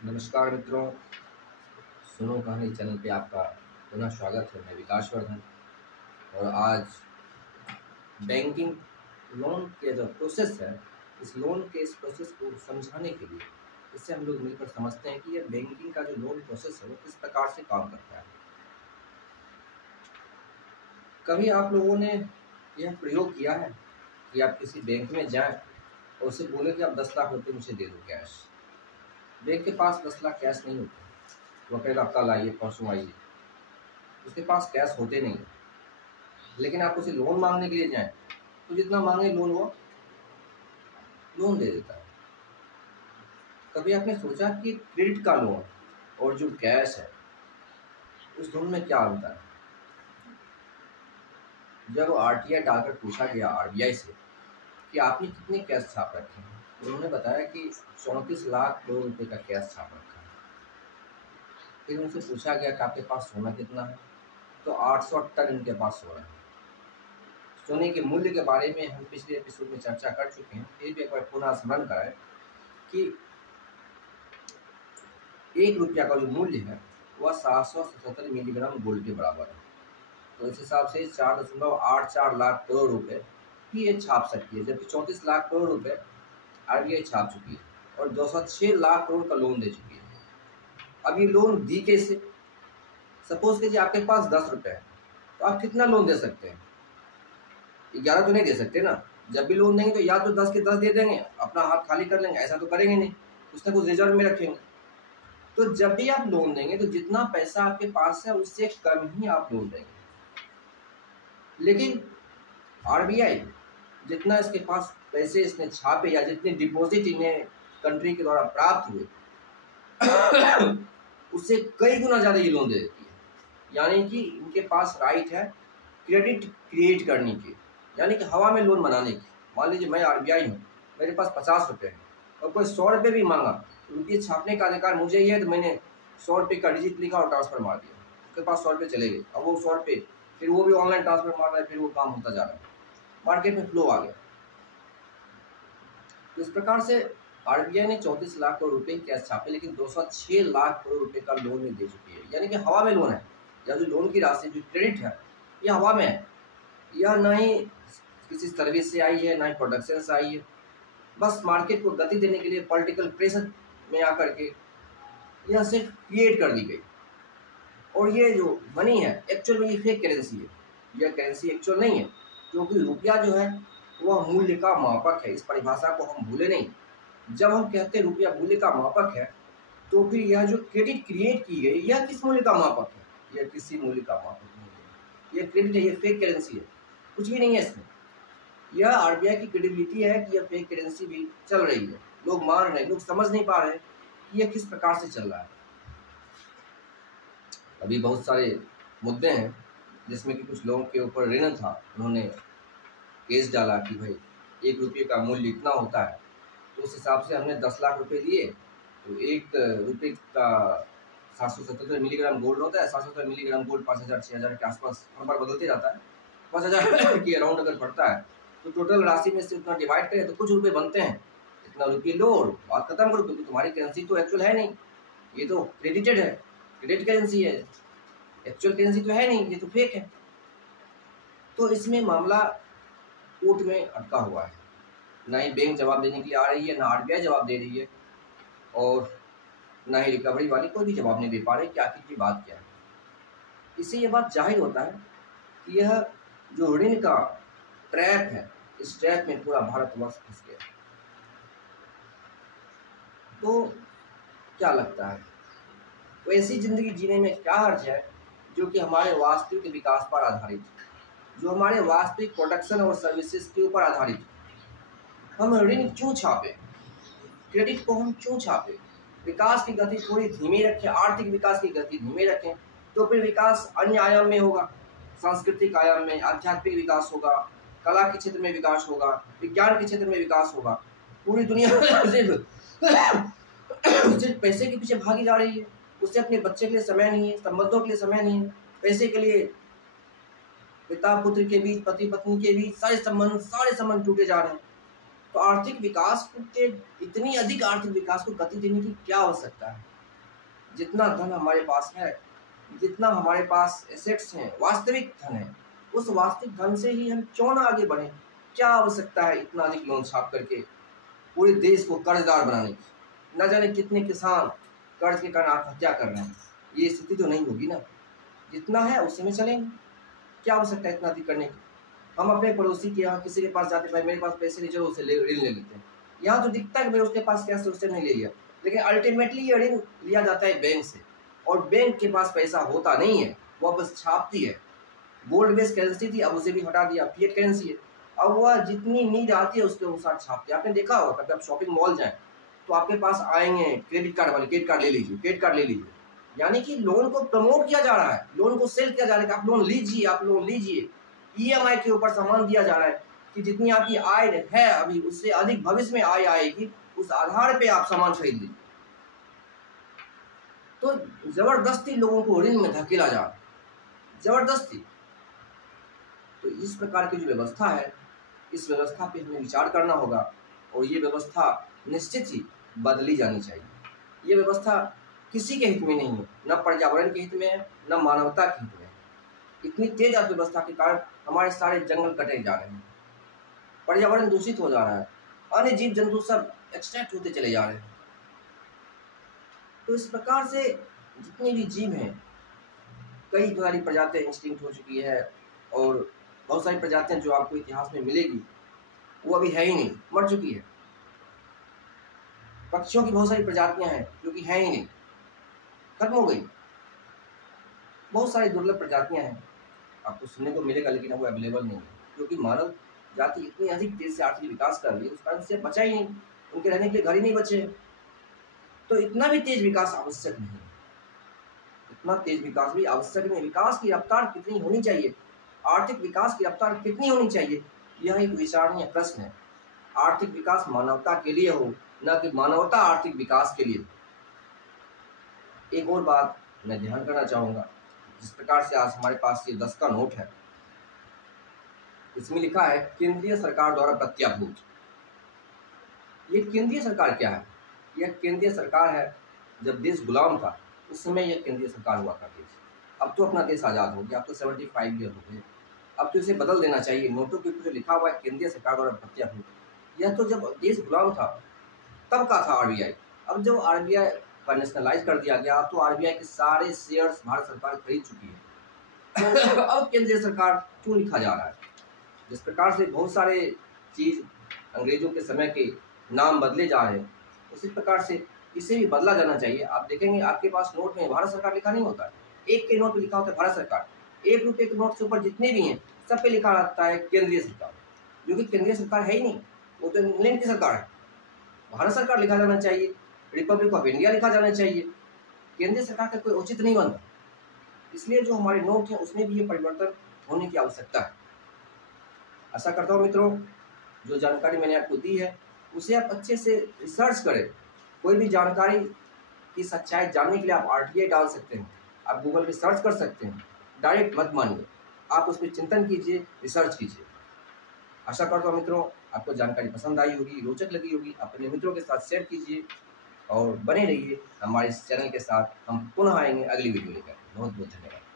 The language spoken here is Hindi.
नमस्कार मित्रों, सुनो कहानी चैनल पे आपका पुनः स्वागत है। मैं विकास वर्धन और आज बैंकिंग लोन के जो प्रोसेस है, इस लोन के इस प्रोसेस को समझाने के लिए इससे हम लोग मिलकर समझते हैं कि ये बैंकिंग का जो लोन प्रोसेस है वो किस प्रकार से काम करता है। कभी आप लोगों ने यह प्रयोग किया है कि आप किसी बैंक में जाएं और उससे बोले कि आप 10 लाख रुपये मुझे दे दो कैश। बैंक के पास 10 लाख कैश नहीं होते, वो कहेगा कल आइए परसों आइए, उसके पास कैश होते नहीं। लेकिन आप उसे लोन मांगने के लिए जाएं तो जितना मांगे लोन वो लोन दे देता है। कभी आपने सोचा कि क्रेडिट का लोन और जो कैश है उस दोनों में क्या अंतर है? जब आरटीआई डालकर पूछा गया आरबीआई से कि आपने कितने कैश छाप रखे हैं, तो उन्होंने बताया कि 34 लाख करोड़ रुपए का कैश छाप रखा है। फिर उनसे पूछा गया कि आपके पास सोना कितना है, तो 800 टन इनके पास सोना है। सोने के मूल्य के बारे में हम पिछले एपिसोड में चर्चा कर चुके हैं, फिर भी एक बार पुनः स्मरण कराएं कि 1 रुपया का जो मूल्य है वह 777 मिलीग्राम गोल्ड के बराबर है। तो इस हिसाब से 4.84 लाख करोड़ रुपए ही ये छाप सकती है, जबकि 34 लाख करोड़ रुपए आरबीआई छाप चुकी है और 206 लाख करोड़ का लोन दे चुकी है। अब ये लोन दी कैसे? सपोज कीजिए आपके पास 10 रुपये है, तो आप कितना लोन दे सकते हैं? 11 तो नहीं दे सकते ना। जब भी लोन देंगे तो या तो 10 के 10 दे देंगे, अपना हाथ खाली कर लेंगे, ऐसा तो करेंगे नहीं, कुछ ना कुछ रिजर्व में रखेंगे। तो जब भी आप लोन देंगे तो जितना पैसा आपके पास है उससे कम ही आप लोन देंगे। लेकिन आरबीआई जितना इसके पास पैसे इसने छापे या जितने डिपॉजिट इन्हें कंट्री के द्वारा प्राप्त हुए उससे कई गुना ज़्यादा ये लोन दे देती है। यानी कि इनके पास राइट है क्रेडिट क्रिएट करने की, यानी कि हवा में लोन बनाने की। मान लीजिए मैं आरबीआई हूँ, मेरे पास 50 रुपये हैं और कोई 100 रुपये भी मांगा, रुपये छापने का अधिकार मुझे ही है, तो मैंने 100 रुपये का डिजिट लिखा और ट्रांसफर मार दिया, उसके पास 100 रुपये चले गए। अब वो 100 रुपये फिर वो भी ऑनलाइन ट्रांसफर मार रहा है, फिर वो काम होता जा रहा है, मार्केट में फ्लो आ गया। तो इस प्रकार से आरबीआई ने 34 लाख करोड़ रुपए कैश छापे, लेकिन 206 लाख करोड़ रुपए का लोन दे चुकी है। यानी कि हवा में लोन है, या जो लोन की राशि जो क्रेडिट है यह हवा में है, यह ना ही किसी सर्विस से आई है ना ही प्रोडक्शन से आई है, बस मार्केट को गति देने के लिए पॉलिटिकल प्रेशर में आकर के यह सिर्फ क्रिएट कर दी गई। और ये जो मनी है एक्चुअल में ये फेक करेंसी है, यह करेंसी एक्चुअल नहीं है, क्योंकि रुपया जो है वह मूल्य का मापक है। इस परिभाषा को हम भूले नहीं। जब हम कहते हैं रुपया मूल्य का मापक है, तो फिर यह जो क्रेडिट क्रिएट की गई यह किस मूल्य का मापक है? यह किसी मूल्य का मापक नहीं है, यह क्रेडिट है, यह फेक करेंसी है, कुछ भी नहीं है इसमें। यह आरबीआई की क्रेडिबिलिटी है कि यह फेक करेंसी भी चल रही है, लोग मान रहे हैं, लोग समझ नहीं पा रहे हैं कि यह किस प्रकार से चल रहा है। अभी बहुत सारे मुद्दे हैं जिसमें कि कुछ लोगों के ऊपर ऋण था, उन्होंने केस डाला कि भाई 1 रुपये का मूल्य इतना होता है, तो उस हिसाब से हमने 10 लाख रुपए दिए, तो 1 रुपये का 777 मिलीग्राम गोल्ड होता है। 777 मिलीग्राम गोल्ड 5000 6000 के आसपास हर बार बदलते जाता है। 5000 की अराउंड अगर बढ़ता है तो टोटल राशि में से उतना डिवाइड करें तो कुछ रुपए बनते हैं, इतना रुपये लो और बात खत्म करो, क्योंकि तुम्हारी करेंसी तो एक्चुअल है नहीं, ये तो क्रेडिटेड है, क्रेडिट करेंसी है, एक्चुअल करेंसी तो है नहीं, ये तो फेक है। तो इसमें मामला कोर्ट में अटका हुआ है, ना ही बैंक जवाब देने के लिए आ रही है, ना आरबीआई जवाब दे रही है, और ना ही रिकवरी वाली कोई भी जवाब नहीं दे पा रहे कि आखिर की बात क्या है। इससे ये बात जाहिर होता है कि यह जो ऋण का ट्रैप है, इस ट्रैप में पूरा भारतवर्ष फंस गया। तो क्या लगता है, तो ऐसी जिंदगी जीने में क्या अर्थ है जो कि हमारे वास्तविक विकास पर आधारित, जो हमारे वास्तविक प्रोडक्शन और सर्विसेज के ऊपर आधारित। हम ऋण क्यों छापे, क्रेडिट को हम क्यों छापे? विकास की गति थोड़ी धीमी रखें, आर्थिक विकास की गति धीमी रखें, तो फिर विकास अन्य आयाम में होगा, सांस्कृतिक आयाम में, आध्यात्मिक विकास होगा, कला के क्षेत्र में विकास होगा, विज्ञान के क्षेत्र में विकास होगा। पूरी दुनिया सिर्फ पैसे के पीछे भागी जा रही है, उससे अपने बच्चे के लिए समय नहीं है, संबंधों के लिए समय नहीं है, पैसे के लिए पिता पुत्र के बीच, पति पत्नी के बीच सारे संबंध टूटे जा रहे हैं। तो तो आर्थिक विकास के इतनी अधिक आर्थिक विकास को गति देने की क्या आवश्यकता है? जितना धन हमारे पास है, जितना हमारे पास एसेट्स हैं, वास्तविक धन है, उस वास्तविक धन से ही हम क्यों ना आगे बढ़ें? क्या आवश्यकता है इतना अधिक लोन छाप करके पूरे देश को कर्जदार बनाने की? न जाने कितने किसान कर्ज के कारण आत्महत्या कर रहे हैं। ये स्थिति तो नहीं होगी ना। जितना है उसी में चलेंगे, क्या आवश्यकता है इतना अधिक करने की? हम अपने पड़ोसी के यहाँ किसी के पास जाते भाई मेरे पास पैसे नहीं, चलो उससे ऋण ले लेते हैं। यहाँ तो दिखता है कि भाई उसके पास कैसे, उससे नहीं ले लिया, लेकिन अल्टीमेटली ये ऋण लिया जाता है बैंक से, और बैंक के पास पैसा होता नहीं है, वह बस छापती है। गोल्ड बेस्ड करेंसी थी, अब उसे भी हटा दिया, फिएट करेंसी है। अब वह जितनी नीड आती है उसके अनुसार छापती है। आपने देखा होगा कभी आप शॉपिंग मॉल जाएं तो आपके पास आएंगे क्रेडिट कार्ड वाले, क्रेडिट कार्ड ले लीजिए, क्रेडिट कार्ड ले लीजिए। यानी कि लोन को प्रमोट किया जा रहा है, लोन को सेल किया जा रहा है कि आप लोन लीजिए, आप लोन लीजिए। ईएमआई के ऊपर सामान दिया जा रहा है कि जितनी आपकी आय है अभी उससे अधिक भविष्य में आय आएगी, उस आधार पे आप सामान खरीद लीजिए। तो जबरदस्ती लोगों को ऋण में धकेला जा रहा है, जबरदस्ती। तो इस प्रकार की जो व्यवस्था है, इस व्यवस्था पे हमें विचार करना होगा, और ये व्यवस्था निश्चित ही बदली जानी चाहिए। ये व्यवस्था किसी के हित में नहीं है, न पर्यावरण के हित में है, न मानवता के हित में है। इतनी तेज अर्थव्यवस्था के कारण हमारे सारे जंगल कटे जा रहे हैं, पर्यावरण दूषित हो जा रहा है, अन्य जीव जंतु सब एक्सट्रैक्ट होते चले जा रहे हैं। तो इस प्रकार से जितने भी जीव हैं, कई सारी प्रजातियां एक्सटिंक्ट हो चुकी है, और बहुत सारी प्रजातियां जो आपको इतिहास में मिलेगी वो अभी है ही नहीं, मर चुकी है। पक्षियों की बहुत सारी प्रजातियां हैं जो कि है ही नहीं, खत्म हो गई। बहुत सारी दुर्लभ प्रजातियां हैं, आपको सुनने को मिलेगा, लेकिन वो अवेलेबल नहीं है, क्योंकि मानव जाति इतनी अधिक तेज से आर्थिक विकास कर रही है, उस कारण से बचा ही नहीं, उनके रहने के लिए घर ही नहीं बचे। तो इतना भी तेज विकास आवश्यक नहीं, इतना तेज विकास भी आवश्यक नहीं। विकास की रफ्तार कितनी होनी चाहिए, आर्थिक विकास की रफ्तार कितनी होनी चाहिए, यह एक विचारणीय प्रश्न है। आर्थिक विकास मानवता के लिए हो, न कि मानवता आर्थिक विकास के लिए। एक और बात मैं ध्यान करना चाहूँगा, जिस प्रकार से आज हमारे पास ये 10 का नोट है, इसमें लिखा है केंद्रीय सरकार द्वारा प्रत्याभूत। ये केंद्रीय सरकार क्या है? यह केंद्रीय सरकार है, जब देश गुलाम था उस समय यह केंद्रीय सरकार हुआ करती थी। अब तो अपना देश आज़ाद हो गया, अब तो 75 ईयर हो गए, अब तो इसे बदल देना चाहिए। नोटों के ऊपर जो लिखा हुआ है केंद्रीय सरकार द्वारा प्रत्याभूत, यह तो जब देश गुलाम था तब का था आरबीआई। अब जब आरबीआई का नेशनलाइज कर दिया गया, अब तो आरबीआई के सारे शेयर्स भारत सरकार खरीद चुकी है। अब केंद्रीय सरकार क्यों लिखा जा रहा है? जिस प्रकार से बहुत सारे चीज़ अंग्रेजों के समय के नाम बदले जा रहे हैं, उसी प्रकार से इसे भी बदला जाना चाहिए। आप देखेंगे आपके पास नोट में भारत सरकार लिखा नहीं होता है, एक के नोट पे लिखा होता है भारत सरकार। 1 रुपये के नोट से ऊपर जितने भी हैं सब पे लिखा रहता है केंद्रीय सरकार, जो कि केंद्रीय सरकार है ही नहीं, वो तो इंग्लैंड की सरकार है। भारत सरकार लिखा जाना चाहिए, रिपब्लिक ऑफ इंडिया लिखा जाना चाहिए, केंद्रीय सरकार का कोई उचित नहीं बनता। इसलिए जो हमारे नोट हैं उसमें भी ये परिवर्तन होने की आवश्यकता है। आशा करता हूँ मित्रों, जो जानकारी मैंने आपको दी है उसे आप अच्छे से रिसर्च करें। कोई भी जानकारी की सच्चाई जानने के लिए आप आरटीआई डाल सकते हैं, आप गूगल पे सर्च कर सकते हैं, डायरेक्ट मत मानिए, आप उस पर चिंतन कीजिए, रिसर्च कीजिए। आशा करता हूँ मित्रों आपको जानकारी पसंद आई होगी, रोचक लगी होगी। अपने मित्रों के साथ शेयर कीजिए और बने रहिए हमारे इस चैनल के साथ। हम पुनः आएंगे अगली वीडियो लेकर। बहुत बहुत धन्यवाद।